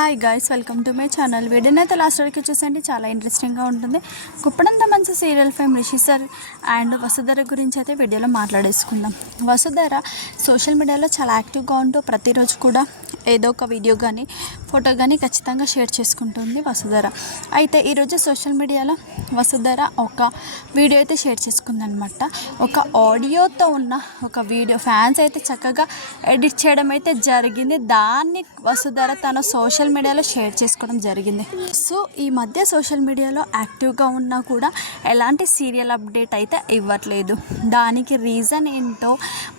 Hi guys, welcome to my channel. వీడియోనైతే last వరకు చూసండి, చాలా ఇంట్రెస్టింగ్గా ఉంటుంది. కుప్పడంత మంచి serial fame Rishi sir and Vasudhara గురించి అయితే వీడియోలో మాట్లాడేసుకుందాం. వసుధర సోషల్ మీడియాలో చాలా యాక్టివ్గా ఉంటూ ప్రతిరోజు కూడా ఏదో ఒక వీడియో కానీ ఫోటో కానీ ఖచ్చితంగా షేర్ చేసుకుంటుంది వసుధర. అయితే ఈరోజు సోషల్ మీడియాలో వసుధర ఒక వీడియో అయితే షేర్ చేసుకుందనమాట. ఒక ఆడియోతో ఉన్న ఒక వీడియో ఫ్యాన్స్ అయితే చక్కగా ఎడిట్ చేయడం అయితే జరిగింది. దాన్ని వసుధర తన సోషల్ మీడియాలో షేర్ చేసుకోవడం జరిగింది. సో ఈ మధ్య సోషల్ మీడియాలో యాక్టివ్గా ఉన్నా కూడా ఎలాంటి సీరియల్ అప్డేట్ అయితే ఇవ్వట్లేదు. దానికి రీజన్ ఏంటో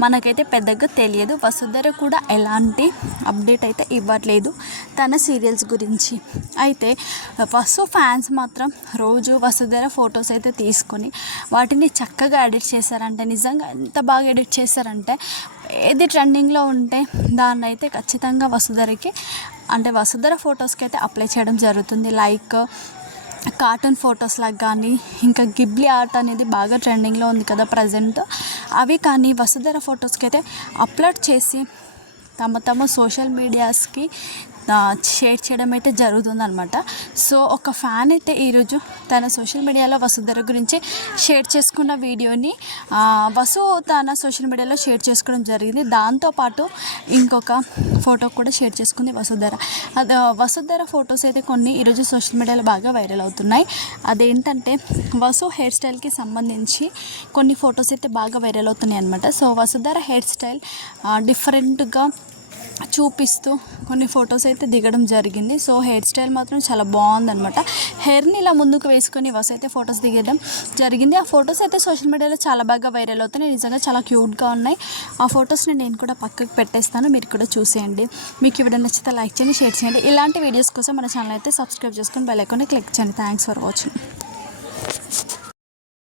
మనకైతే పెద్దగా తెలియదు. వసుధర కూడా ఎలాంటి అప్డేట్ అయితే ఇవ్వట్లేదు తన సీరియల్స్ గురించి. అయితే వసు ఫ్యాన్స్ మాత్రం రోజు వసుధర ఫొటోస్ అయితే తీసుకొని వాటిని చక్కగా ఎడిట్ చేశారంటే, నిజంగా ఎంత బాగా ఎడిట్ చేశారంటే, ఏది ట్రెండింగ్లో ఉంటే దాన్ని అయితే ఖచ్చితంగా వసుధరకి అంటే వసుధర ఫొటోస్కి అయితే అప్లై చేయడం జరుగుతుంది. లైక్ కార్టూన్ ఫొటోస్ లాగా కానీ, ఇంకా గిబ్లీ ఆర్ట్ అనేది బాగా ట్రెండింగ్లో ఉంది కదా ప్రజెంట్, అవి కానీ వసుధర ఫొటోస్కి అయితే అప్లోడ్ చేసి తమ సోషల్ మీడియాస్కి షేర్ చేయడం అయితే జరుగుతుందనమాట. సో ఒక ఫ్యాన్ అయితే ఈరోజు తన సోషల్ మీడియాలో వసుధర గురించి షేర్ చేసుకున్న వీడియోని వసు తన సోషల్ మీడియాలో షేర్ చేసుకోవడం జరిగింది. దాంతోపాటు ఇంకొక ఫోటో కూడా షేర్ చేసుకుంది వసుధర. వసుధర ఫొటోస్ అయితే కొన్ని ఈరోజు సోషల్ మీడియాలో బాగా వైరల్ అవుతున్నాయి. అదేంటంటే వసు హెయిర్ స్టైల్కి సంబంధించి కొన్ని ఫొటోస్ అయితే బాగా వైరల్ అవుతున్నాయి అనమాట. సో వసుధర హెయిర్ స్టైల్ డిఫరెంట్గా చూపిస్తూ కొన్ని ఫొటోస్ అయితే దిగడం జరిగింది. సో హెయిర్ స్టైల్ మాత్రం చాలా బాగుందనమాట. హెయిర్ని ఇలా ముందుకు వేసుకొని వసు అయితే ఫొటోస్ దిగడం జరిగింది. ఆ ఫొటోస్ అయితే సోషల్ మీడియాలో చాలా బాగా వైరల్ అవుతున్నాయి. నిజంగా చాలా క్యూట్గా ఉన్నాయి. ఆ ఫొటోస్ని నేను కూడా పక్కకు పెట్టేస్తాను, మీరు కూడా చూసేయండి. మీకు వీడియో నచ్చితే లైక్ చేయండి, షేర్ చేయండి. ఇలాంటి వీడియోస్ కోసం మన ఛానల్ అయితే సబ్స్క్రైబ్ చేసుకొని బెల్ ఐకాన్ని క్లిక్ చేయండి. Thanks for watching.